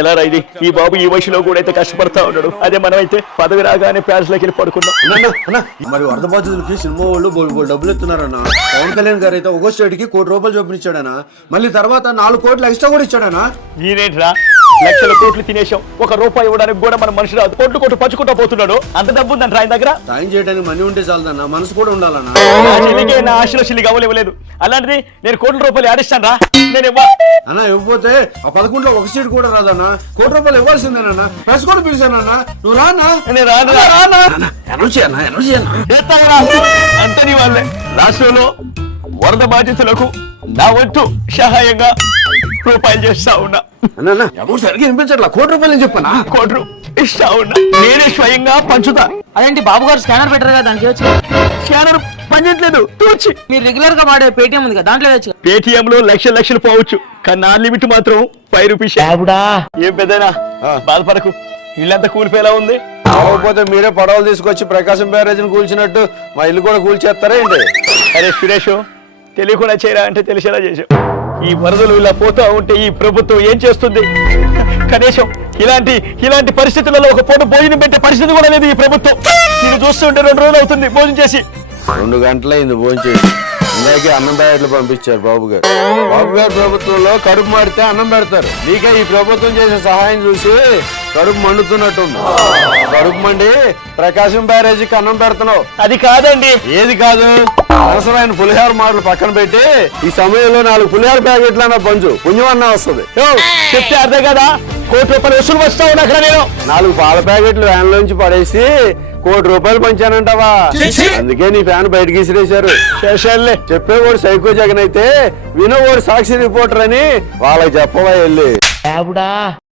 ఎలా ఇది? ఈ బాబు ఈ వయసులో కూడా అయితే కష్టపడతా ఉన్నాడు. అదే మనమైతే పదవి రాగానే ప్యాలెస్లోకి వెళ్ళి పడుకున్నాం. మరి వరద బాధితులకి సినిమా వాళ్ళు బోల్ బోల్ డబ్బులు ఇస్తున్నారన్న? పవన్ కళ్యాణ్ గారు అయితే ఒక్కో స్టేట్కి కోటి రూపాయలు చొప్పున ఇచ్చాడనా మళ్ళీ తర్వాత నాలుగు కోట్లు ఎక్స్ట్రా కూడా ఇచ్చాడనా ఈరేంట్రా లక్షల కోట్లు తినేసాం ఒక రూపాయి ఇవ్వడానికి కూడా మన మనిషి రాదు. కోట్లు కోట్లు పంచుకుంటా పోతున్నాడు. అంత డబ్బు ఉందంట ఆయన దగ్గర? సాయం చేయడానికి మనీ ఉంటే చాలదన్న. మనసు కూడా ఉండాలన్నా. నా చెల్లికి నా ఆశలో ఇవ్వలేదు. అలాంటిది నేను కోట్ల రూపాయలు ఆడిస్తాను రా నేను ఇవ్వ. అన్న ఇవ్వకపోతే ఆ పదకొండులో ఒక సీట్ కూడా రాదన్నా. కోటి రూపాయలు ఇవ్వాల్సిందేనన్నా. ప్రెస్ కూడా పిలిచానన్నా. నువ్వు రానా నేను రాను రా. ఎనర్జీ అన్న ఎనర్జీ అన్న? అంతా నీ వాళ్ళే. రాష్ట్రంలో వరద బాధితులకు నా వంతు సహాయంగా రూపాయలు చేస్తా ఉన్నా. సరిగ్గా వినిపించట్లా? కోటి రూపాయలు చెప్పనా? కోట్లు ఇస్తా ఉన్నా. నేనే స్వయంగా పంచుతా. అదేంటి బాబు గారు స్కానర్ పెట్టారు కదా దానికి వచ్చి స్కానర్ పనిచేయట్లేదు. తూచి మీరు రెగ్యులర్గా వాడే పేటిఎం ఉంది కదా దాంట్లో వేయచ్చు పేటిఎం లో లక్షల లక్షలు పోవచ్చు. కానీ నా లిమిట్ మాత్రం ఫైవ్ రూపీస్. ఏం పెద్దనా. బాధపడకు. ఇల్లంతా కూలిపోయేలా ఉంది. అవ్వకపోతే మీరే పడవలు తీసుకొచ్చి ప్రకాశం బ్యారేజ్ని కూల్చినట్టు మా ఇల్లు కూడా కూల్చేస్తారా ఏంటి అరే సురేష్ తెలియకుండా చేయరా అంటే తెలిసేలా చేసావు ఈ వరదలు ఇలా పోతా ఉంటే ఈ ప్రభుత్వం ఏం చేస్తుంది? కనీసం ఇలాంటి ఇలాంటి పరిస్థితులలో ఒక పూట భోజనం పెట్టే పరిస్థితి కూడా లేదు ఈ ప్రభుత్వం. నేను చూస్తుంటే రెండు రోజులు అవుతుంది భోజనం చేసి. రెండు గంటలైంది చేసి. ఇందాకే అన్నం ప్యాకెట్లు పంపించారు బాబు గారు. బాబు గారు ప్రభుత్వంలో కడుపు మాడితే అన్నం పెడతారు. నీకే ఈ ప్రభుత్వం చేసే సహాయం చూసి కడుపు మండుతున్నట్టుంది. కడుపు మండి ప్రకాశం బ్యారేజీకి అన్నం పెడుతున్నావు. అది కాదండి. ఏది కాదు? అవసరమైన పులిహార మాటలు పక్కన పెట్టి ఈ సమయంలో నాలుగు పులిహార ప్యాకెట్లన్నా పంచు. పుణ్యం అన్నా వస్తుంది. చెప్తే అర్థం కదా? కోటి రూపాయలు వసూలు వస్తా ఉన్నా అక్కడ నేను. నాలుగు పాల ప్యాకెట్లు వ్యాన్ లోంచి పడేసి కోటి రూపాయలు పంచానంటావా? అందుకే నీ ఫ్యాన్ బయటకి విసిరేశారు చేసేయాలే చెప్పేవాడు సైకో జగన్ అయితే వినోవాడు సాక్షి రిపోర్టర్ అని వాళ్ళకి చెప్పవా వెళ్ళి.